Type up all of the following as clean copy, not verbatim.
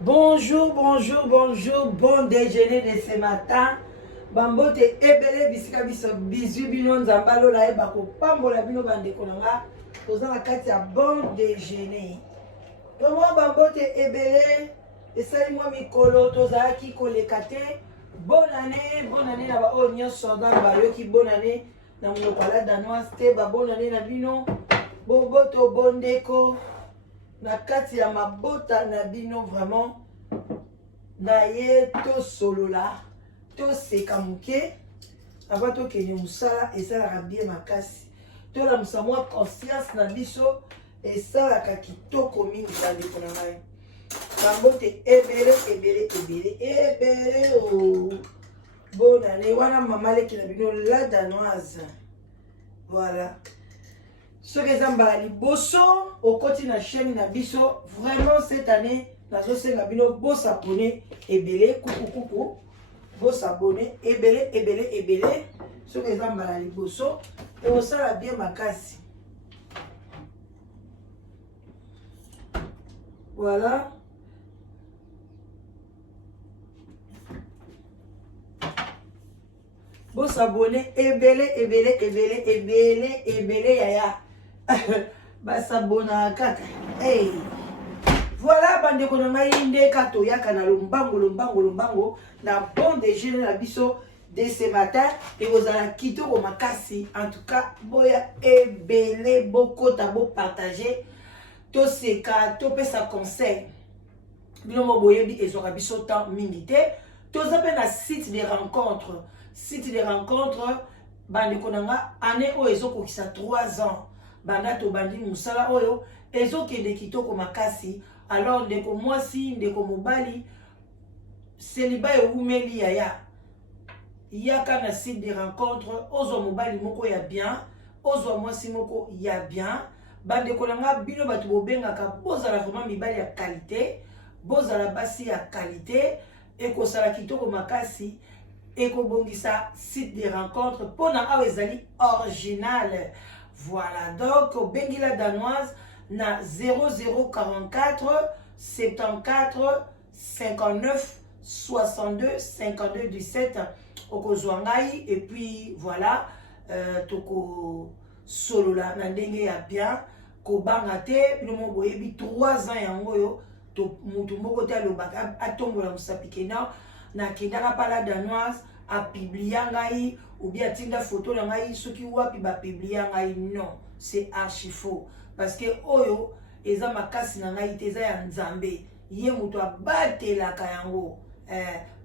Bonjour, bonjour, bonjour, bon déjeuner de ce matin. Bambote ebele bisika biso bizu bino nzamba lola eba ko pambola bino bandeko nanga toza na kati ya bon déjeuner. Tomo bambote ebele esali mwa mikolo tozalaki koleka te. Bonne année na ba o nyonso nzambe bayoki bonne année na monoko ya danoise te ba bonne année na bino boboto bondeko na kati ya mabota na bino vraiment na ye to solola to seka muke avant to kene musala esalaka bien makasi to la musamwa conscience na biso esalaka kitoko mingi bandeko na ngai bambote ebele bonne année wana mama leki na bino la danoise voilà. Ce que zamba liboso au côté na chaîne na biso vraiment cette année nazo senga bino bo s'abonner ebele coucou bo s'abonner ebele ce que zamba liboso et on sala bien makasi voilà. Bo s'abonner ebele yaya basabona kaka hey. Voilà bandeko na ngai nde kato yaka na lombango na bon déjeuner na biso de ce matin et vous allez kitoko makasi en tout cas boya ebele bokota bo partager to seka to pesa conseil bino mo boyebi ezoka biso temps mingi te to zape na site de rencontre bandeko na nga année o ezokokisa 3 ans banda to bandi musala oyo ezokende kitoko makasi alors ndeko mwasi ndeko mobali célibat eumeli yaya yaka na site de rencontre ozo mobali moko ya bien ozo mwasi moko ya bien bandeko na nga bino bato bobengaka bozala vraiment mibali ya qualité bozala basi ya qualité ekosala kitoko makasi ekobongisa site de rencontre pona awa ezali original. Voilà, donc Bengila Danoise na 0044 74 59 62 52 17 okozwangai et puis voilà toko solola na ndenge ya bien kobanga te bino mo boyebi 3 ans yango yo to mutu moko te alobaka atombola musapikena na kendaka pala danoise a publier ngai ou bien tinda photo na ngai soki wapi ba publier ngai non c'est archi faux parce que oyo eza makasi na ngai te eza ya nzambe ye mutu abatelaka yango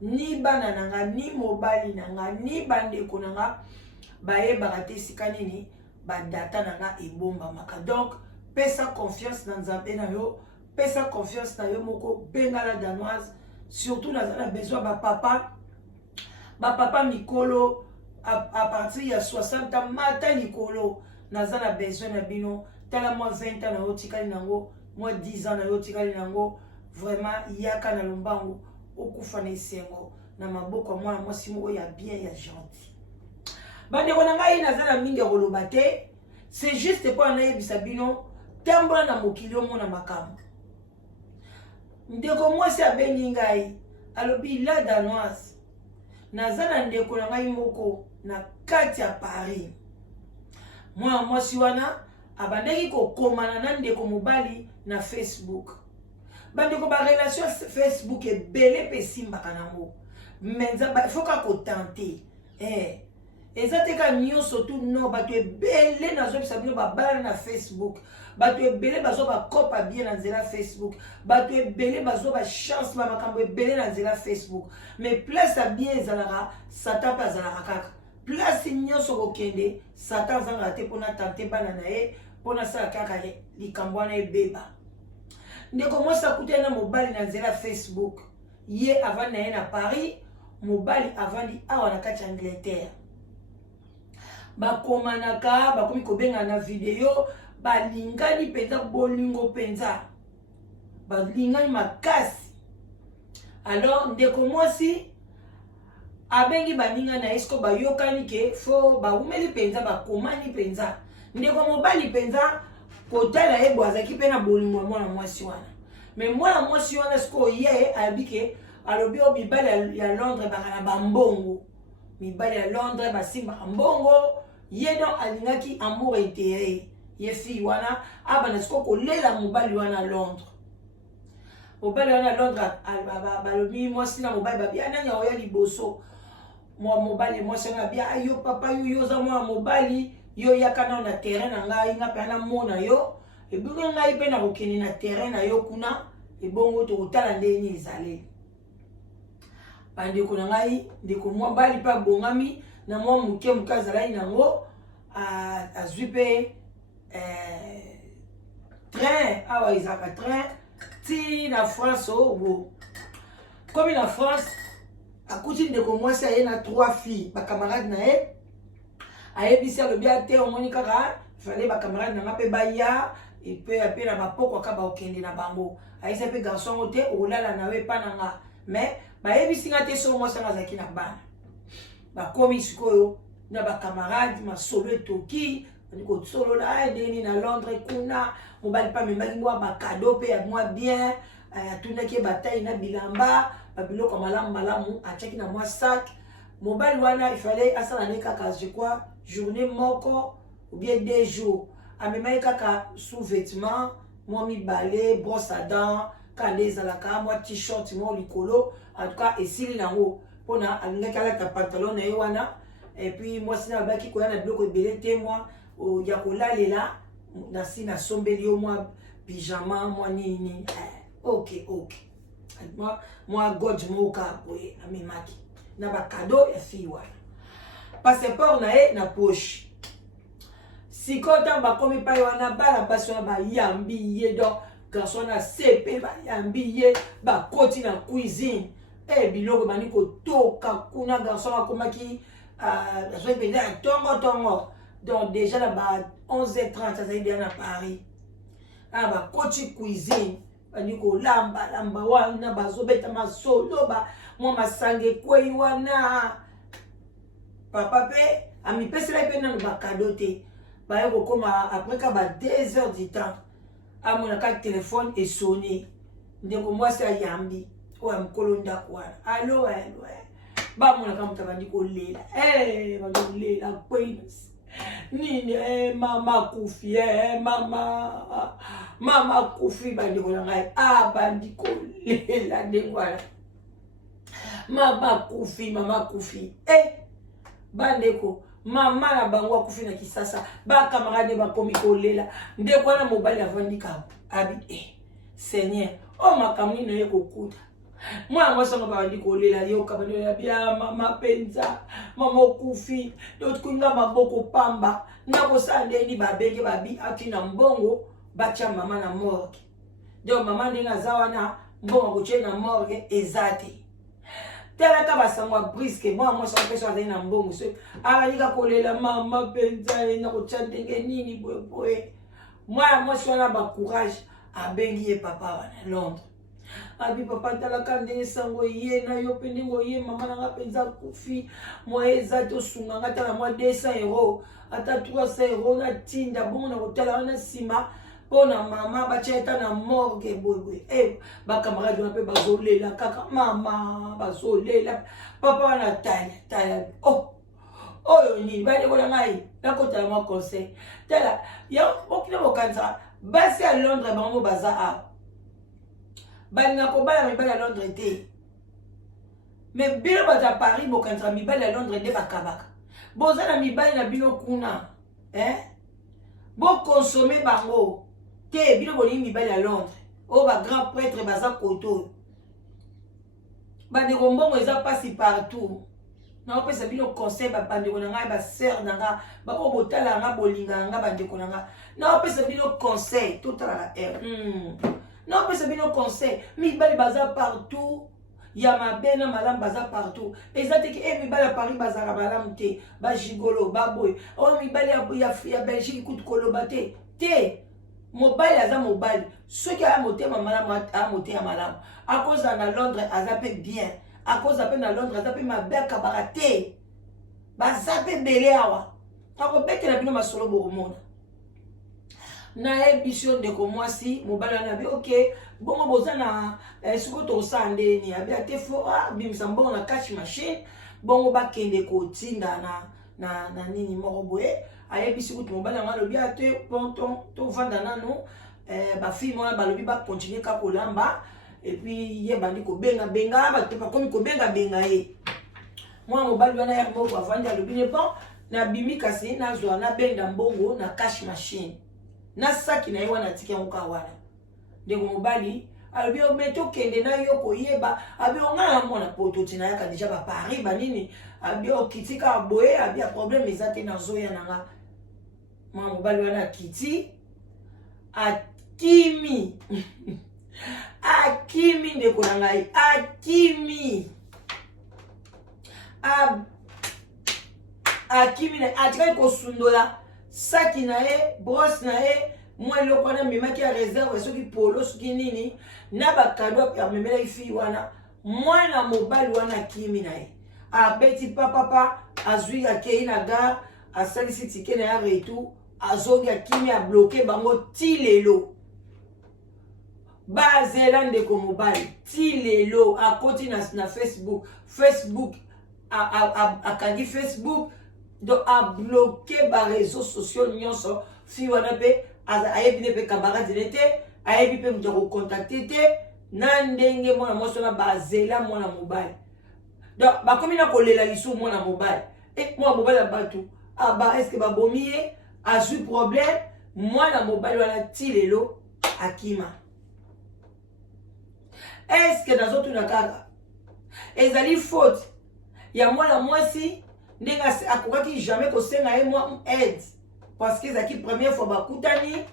ni bana na nga ni mobali na nga ni bandeko na nga bayebaka te sika nini badata na nga ebombamaka donc pesa confiance na nzambe na yo pesa confiance na yo moko bengala danoise surtout na besoin papa mikolo à partir ya 60 ans mata likolo naza na besoin na bino tala moi 20 ans na yo tikali nango moi 10 ans na yo tikali nango vraiment yaka na lombango okufa na esengo na maboko mwana mwasi moko ya bien ya gentil bandeko na ngai naza na mingi ya koloba te c'est juste mpo anayebisa bino tambola na mokili omona makambo ndeko mwasi abengi ngai alobi la danoise naza na ndeko na ngai moko na kati ya Paris mwana mwasi wana abandaki kokomana na ndeko mobali na Facebook bandeko ba relation Facebook ebele pe simbaka nango menza foka kotante eza teka nyonso tu no bato ebele nazobisa bino babala na Facebook bato ebele bazo bakopa bien na nzela Facebook bato ebele bazo bachance bamakambo ebele na nzela Facebook mais place ya bien ezalaka satan mpe azalaka kaka place nyonso kokende satan azangaka te mpona tante bana na ye mpona sala kaka likambo wana ebeba ndeko mwasi akutani na mobali na nzela Facebook ye avandi na ye na Paris mobali avandi awa na kati ya Angleterre bakomanaka bakomi kobenga na video balingani penza bolingo penza balingani makasi alors ndeko mwasi abengi baninga na esko bayokani ke fo baumeli penza bakomani penza ndeko mobali penza kotala ye bwazaki pe na bolingo mwana mwasi wana mais moi si on est ko ye abike alobi o mibali ya Londres bakana bambongo mibali ya Londres basimba mbongo ye donc alingaki amour intérêt ye fi wana abana sko ko lela mobali wana Londres mobali wana Londres balobi moi sina mobali babia nanya oya liboso moi mobali moi sanga bia ayo papa yo za moi mobali yo yakana na terrain na ngai nga pe na mona yo ebunga ngai pe na kokeni na terrain na yo kuna ebongo to kotala ndeni ezale bandeko na ngai ndeko mobali pa bongami na mwa muke mukazalai nango azwi pe train awa ezaka train ti na France obo comme na France akuti ndeko mwasi aye na 3 filles bakamarade na ye ayebisi alobi ate omoni kaka fale bakamarade nanga mpe baya epe ape na bapoko aka baokende na bango ayisa mpe garçon ngo te okolala na we epa nanga mais bayebisi nga te so mwasi anga azalaki na bana bakomi sikoyo na bakamarade masolo etoki bandi kosolola ndeni na Londres kuna mobali mpe amemaki mwa bakado mpe ya mwa bien atundaki bataille na bilamba babiloko malamu atiaki na mwa sac mobali wana ifallait asala ne kaka je crois journée moko ou bien 2 jours amemaki kaka sous-vêtement mwa mibale brosse à dents kande ezalaka mwa t-shirt mwa likolo en tout cas esili nango mpona alingaki alata pantalon na ye wana et puis mwasi na babaki koya na biloko ebele te mwa ya kolalela nasi nasombeli yo mwa pyjama mwa nini ok mwa god moka boye amemaki na bakado ya fille wana passeport na ye na poche sikoyo ntango bakomi pai wana bana basi wana bayambi ye donc garçon na sepe bayambi ye bakoti na cuisine biloko bandi kotoka kuna garçon akomaki azwi mpenza ya tongo donc déjà na ba 11h30 azali deja na Paris bakoti cuisine bandi kolamba wana bazobeta masolo mwa masanga ekwei wana papa mpe amipesela mpe nano bakado te baye kokoma après ka ba 2h du temps amonaka telefone esone ndeko mwasi ayambi oyo mokolo ndako wana alo bamonaka moto bandi kolela bandi kolela kwei nini mama kufi mama kufi bandeko na ngai bandi kolela ndenge wana mama kufi bandeko mama na bango akufi na kisasa bakamarade bakomi kolela ndeko wana mobali avandi kabo abi seigneur makambo nini naye kokuta mwana mwasi ngo babandi kolela yoka bandoya bia mama penza mama okufi totukunga maboko pamba nakosala ndeni babenge babi ati na mbongo batya mama na morgue donc mama ndenge aza wana mbongo akotie na morgue eza te telaka basango briske mwana mwasi apeso azali na mbongo so akalika kolela mama penza nakotya ndenge nini boyeboye mwana mwasi wana bacourage abengi ye papa wana Londres abi papa talaka ndenge sango ye na yo pe ndenge ye mama nanga penza kufi mwa eza tosunga nga tala mwa 200 € ata 300 € na tinda bongo na kotala wana nsima mpona mama batya eta na morgue boyeboye bakamarade wana mpe bazolela kaka mama bazolela papa wana tala oyo nini bandekola ngai nakotala mwa conseil tala ya okina bokanisa basi ya Londres bango baza awa balinga kobala mibali ya Londres te mais bino bato ya Paris bokanisa mibali ya Londres nde bakabaka boza na mibali na bino kuna bokonsome bango te bino bolingi mibali ya Londres oyo bagrand prêtre baza koto bandeko mbongo eza pasi partout naopesa bino conseil bandeko na ngai basere na nga bako botala nga bolinga nga bandeko na nga naopesa bino conseil totalaka naopesa bino conseil mibali baza partout ya mabe na malamu baza partout eza teki mibali ya Paris bazala malamu te bajigolo baboye oyo mibali ya Belgique kutu koloba te mobali aza mobali soki aya motema malamu aya motema malamu akozala na Londres aza pe bien akoza pe na Londres aza pe mabe akabaka te baza pe bele awa akobetela bino masolo bokomona na ebision de ko mwasi mobala na bi OK bongo bozana siko to sande ni abi ate fo bimisa mbongo na cash machine bongo bakende ko tinda na nini moko boye ayebisi kutu mobala ngalo bi ate ponton to vanda nano ba fille moi ba lobi ba continuer ka kolamba et puis ye bandi ko benga ba te pa komi ko benga ye moi mobali wana ya moko avanda lobi ne bon na bimi kasi na zwa na benda mbongo na cash machine na saki na yewa na tike ngoka wana ndeko mobali alobi obeto kende na yo ko yeba abi onga mona poto tina yaka deja ba Paris ba nini abi okitika boye abi a problème ezate na zoya nanga mwa mobali wana kiti akimi akimi ndeko na ngai akimi akimi na atika ko sundola saki na ye brosse na ye moi eloko wana memaki ya réserve soki polo soki nini na bakado ya memela ifi wana mwana mobali wana akimi na ye abeti papa azwi akei na gare asalisi tike na ya retour azongi akimi abloke bango ti lelo bazela ndeko mobali ti lelo akoti na Facebook akangi Facebook donc a bloqué ba réseaux sociaux nyonso fi wana pe ayebi ne pe camarade ne te ayebi pe muto ko contacter te na ndenge mwana moso na bazela mwana mobali donc bakomi na kolela lisu mwana mobali et mwana mobali abatu aba est-ce que ba bomiye azui problème mwana mobali wana ti lelo akima est-ce que nazo tuna kaka ezali faute ya mwana mwasi ndenga akokaki jamais kosenga ye mwa aide parce que ezaki première fois bakutani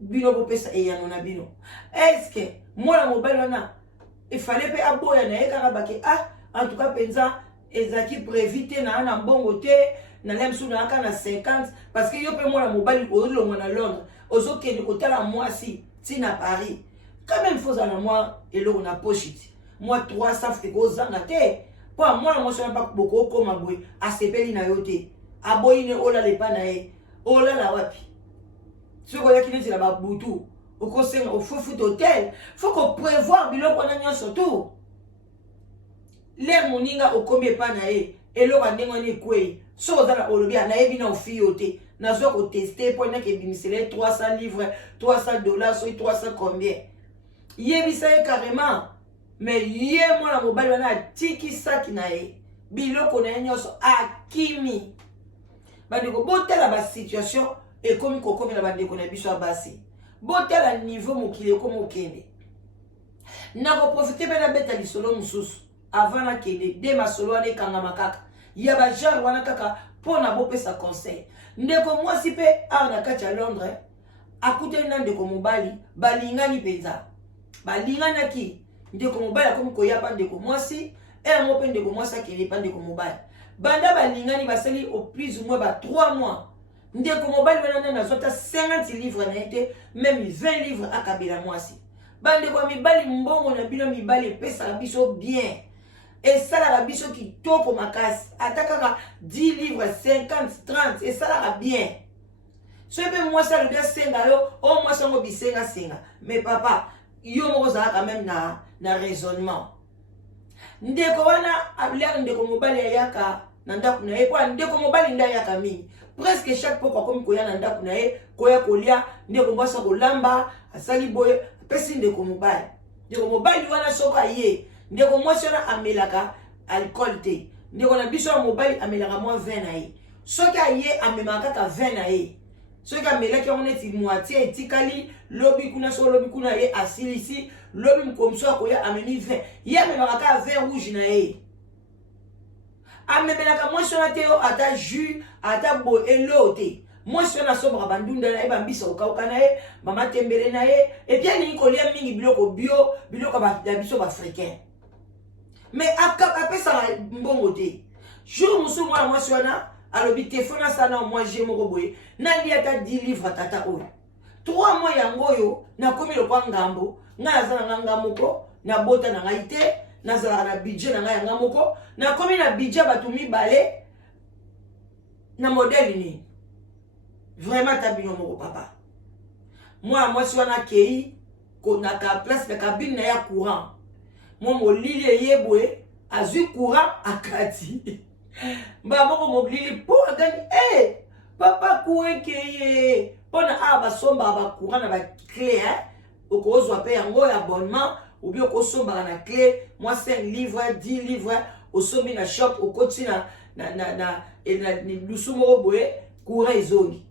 bino bopesa eyano na bino est-ce que mwana mobali wana ifale pe aboya na ye kaka bake en tout cas penza ezaki prévu te na mbongo te na lemsu na aka na 50 parce que yo pe mwana mobali olongo na Londres ozokende kotala mwasi ti na Paris quand même faut na moi eloko na pochiti moi 300 francs kozanga te po mwana mwasi na pas boko koma boy asepeli na yo te aboyi ne ola lepa na ye ola la wapi soko ya kineti la babutu okosenga ofufu d'hôtel faut qu'on prévoir biloko na nyonso tout l'air moninga okombi epa na ye eloko ndenge ni kwei so ozala olobi na yebi na ofiyo te nazo ko tester po na ke bimisele 300 livres $300 so 300 combien yebisa ye carrément mais ye mwana mobali wana atiki saki na ye biloko na ye nyonso akimi bandeko botala ba situation ekomi kokomela bandeko na biso ya basi botala niveau mokili ekomi okende nakoprofite mpe nabeta lisolo mosusu avant nakende de masolo wana ekangama kaka ya bagenre wana kaka mpo na bopesa conseil ndeko mwasi mpe awa na kati ya Londres akutani na ndeko mobali balingani mpenza balinganaki ndeko mobali akomi koyapa ndeko mwasi yango mpe ndeko mwasi akende pa ndeko mobali banda balingani basali au plus ou moins ba 3 mois ndeko mobali wana nde nazwata 50 livres na ye te même 20 livres akabela mwasi bandeko ya mibali mbongo na bino mibali epesaka biso bien esalaka biso kitoko makasi ata kaka 10 livres 50 30 esalaka bien so mpe mwasi alobi asenga yo o mwasi yango bisengasenga mais papa yo moko ozalaka même na raisonnement ndeko wana abilaka ndeko mobali ayaka na ndako na ye kwa ndeko mobali nde ayaka mingi presque chaque fois akomi koya na ndako na ye koya kolia ndeko mwasi kolamba asali boye apesi ndeko mobali wana soko aye ndeko mwasi wana amelaka alcool te ndeko na biso ya mobali amelaka mwa vin na ye soki aye amemaka kaka vin na ye soki amelaki yango neti moitié etikali lobi kuna so lobi kuna ye asilisi lobi mokomiso akoya amemi vin ye amemaka kaka vin rouge na ye amemelaka mwasi wana te yo ata jus ata bo elo te mwasi wana asombaka bandunda na ye bambisa kokauka na ye bamatembele na ye epui alingi kolia mingi biloko bio biloko ya biso baafricain mais apesaka mbongo te jour mosusu mwana mwasi wana alobi te fo nasala mwa je moko boye nalia ata 10 livres tata oyo 3 mois yango oyo nakomi lokwa ngambo ngai naza na ngai nga moko nabota na ngai te nazalaka na budget na ngai yanga moko nakomi na budget bato mibale na modèle nini vraiment ta bino moko papa moi si wana kei na ka place na cabine na ya courant moi molili eyebwe azui courant akati ba moko molili po agani papa kuekeye pona basomba ba courant na ba clé okozwa pe yango ya abonnement ou bien okosomba na clé moi 5 livres 10 livres osomi na shop okoti na lusumo oboye courant ezongi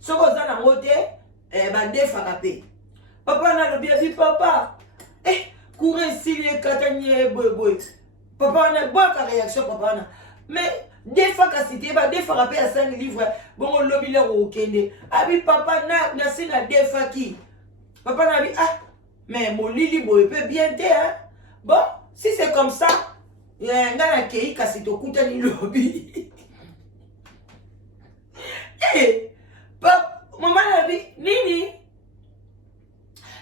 soko za na ngote ba defaka pe papa na lobi avi papa courant sile katanye boy papa na boka réaction papa na mais defaka cité ba defaka pe à 5 livres bon lobi le okende abi papa na sina defaki papa na bi mais molili boy peut bien te bon si c'est comme ça ngana kei kasi tokuta ni lobi maman na bi nini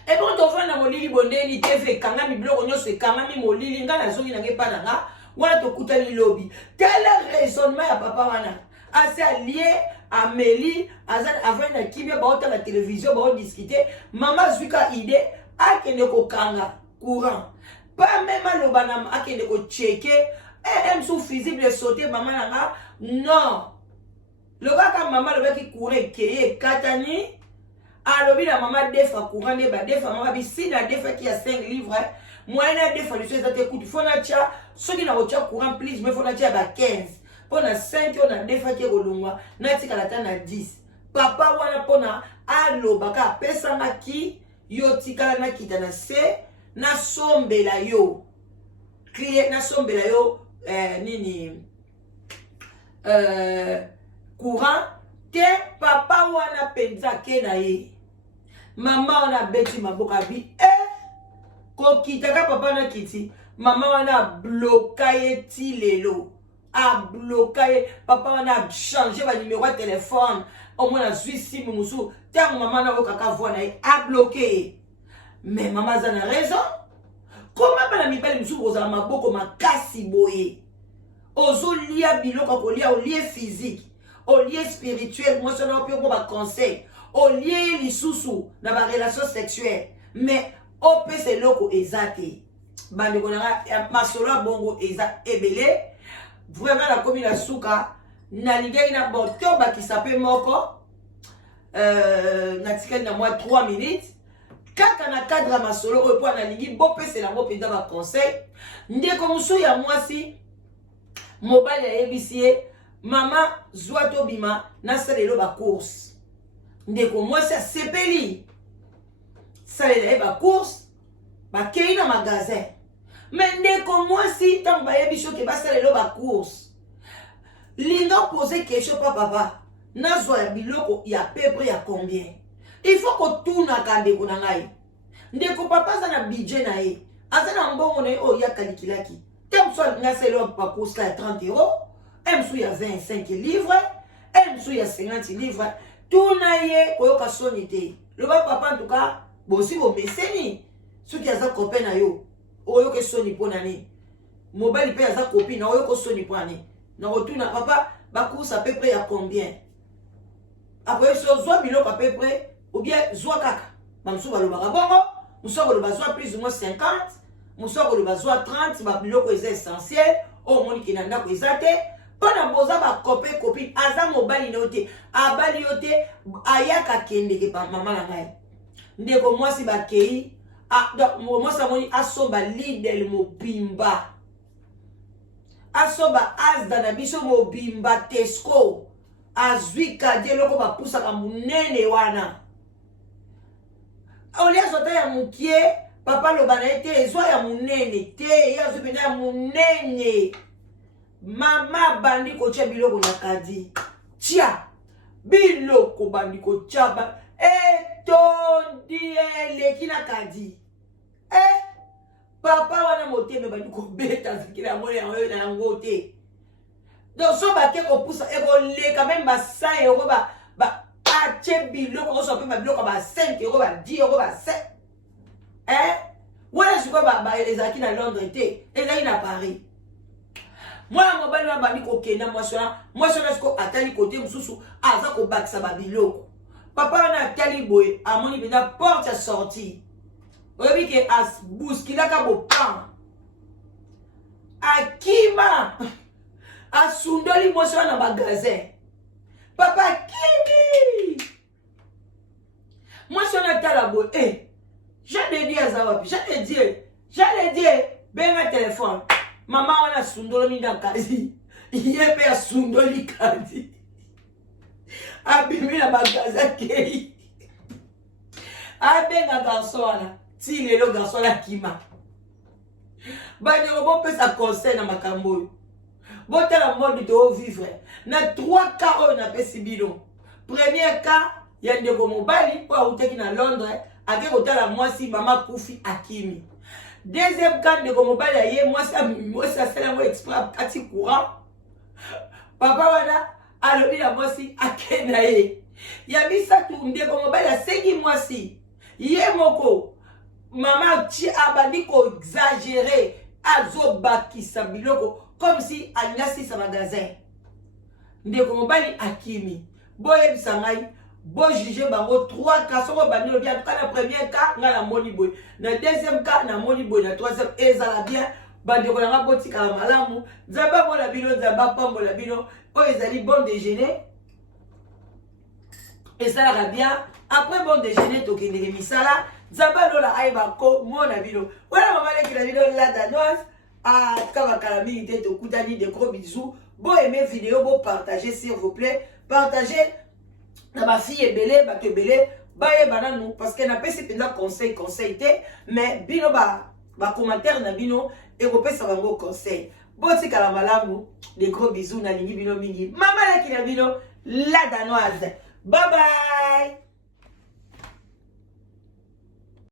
bon tofana na molili bondeni TV kanga mi biloko nyonso ekanga mi molili ngana zongi na ngepa na nga wana tokuta ni lobi tel raisonnement ya papa wana assez allié Amélie azan avant na kimia baota la télévision ba discuter maman zuka idée akende ko kanga courant pas même alobana akende ko checker elle sous visible sauter maman nanga non le gars quand maman le qui courait keye katani alobi la maman defa courant ne ba defa maman bi si na defa qui a 5 livres moyen defa le chose écoute faut na tia soki na rocha courant please mais faut na tia ba 15 pona 5 on a defa qui kolongwa na tika la tana 10 papa wana pona alobaka pesa maki yo tikala na kita na se na sombela yo client na sombela yo nini courant te papa wana penza ke na ye mama wana beti maboka bi ko kitaka papa na kiti mama wana bloka ye ti lelo a bloqué papa wana a changé ba numéro de téléphone au moins la Suisse musu tant maman na okaka voix na a bloqué mais maman a raison comment ba na mibali musu kozala maboko makasi boye ozo lia biloko ko lia au lieu physique au lieu spirituel moi ça na pio ko ba conseil au lieu lisusu na ba relation sexuelle mais au pese loko ezate bande ko na masolo bongo eza ebele vraiment la commune la souka na ligai na boto ba ki sape moko na tikali na moi 3 minutes kaka na cadre masolo o po na lingi bo pese la mo penda ba conseil ndeko musu ya mwasi mobile ya ebisie mama zwa to bima na salelo ba course ndeko mwasi a sepeli salelo ba course ba kei na magasin mais ndeko mwasi tant ba yebiso ke ba salelo ba course linga poser question papa na zwa ya biloko ya peu près ya combien il faut que tout na kande ko na ngai ndeko papa za na budget na ye azana mbongo na o ya kalikilaki tem so na selo pa course la 30 €, emsu ya 25 livres, emsu ya 50 livres, tout na ye ko yoka sonité. Le papa en tout cas, bon si vous meseni, ceux qui a za copain na yo, o yoka soni ponani. Mobile pe za copine na o yoka soni ponani. Na retourna papa, ba course à peu près à combien? Après so zo biloko à peu près ou bien zo kaka. Mamsu ba lo ba bongo, muso ko lo ba zo plus ou moins 50. Musoko le bazwa 30 ba biloko est essentiel o moni kinanda ko ezate pona boza ba copé copine aza mobali note abali yote ayaka kende ke pa mama na ngai ndeko mwasi ba kei donc mwasi moni asomba lidel mobimba asomba azda na biso mobimba Tesco azwika de loko ba pusa ka munene wana olia zota ya mukie papa lo banete ezwa ya munene te ya zubina ya munene mama bandi ko tia biloko na kadi tia biloko bandi ko chaba etondi eleki na kadi papa wana moteme bandi ko beta zikira mole ya oyo na yango te donc so bake ko pusa eko leka même ba 100 € ba ache biloko ko so pe ba biloko ba 5 € ba 10 € ba 7 voilà je crois les acquis dans Londres était et là il à Paris moi mon bali na bandi ko kenda moi ça ce ko atali côté mususu aza ko bakisa ba biloko papa wana atali boye amoni mpenza porte ya sortie oyebi ke abousculaka bopan akima asundoli mwasi wana na magasin papa kingi mwasi wana atala boye j'allais dire aza wapi j'allais dire benga telefone mama wana asundoli na kazi ye mpe asundoli kazi abimi na magasin kei abenga garçon wana ti lelo garçon wana kima bandeko bopesa conseil na makambo oyo botala mode toovivre na 3 cas oyo napesi bino. Premier cas ya ndeko mobali oyo autaki na Londres ake kotala mwasi mama kufi akimi. Deuxième cas ndeko mobali aye mwasi asala yango exprès kati courant papa wana alobi na mwasi akenda ye. Ya bisatu ndeko mobali asengi mwasi ye moko mama ti abandi ko exagérer azobakisa biloko comme si alingasisa magasin ndeko mobali akimi boyebisa ngai bo juger bango 3 cas soko bandi lobi en tout cas na premier cas nga na moni boy na deuxième cas na moni boy na troisième ezala bien bandeko nanga botikala malamu nzambe amola bino nzambe apambola bino oyo ezali bon déjeuner esalaka bien après bon déjeuner tokendeke misala nzambe alola ayeba ko mona bino wana mama lekila bino la danoise kama kala mingi te tokutani de gros bisous bon aimer vidéo bon partager s'il vous plaît partager na ba fille ebele bato ebele bayeba nanu parce que napesi mpenza conseil te mais bino ba commentaire na bino ekopesa bango conseil botikala malamu de gros bisous nalingi bino mingi mama lekila bino la danoise bye bye.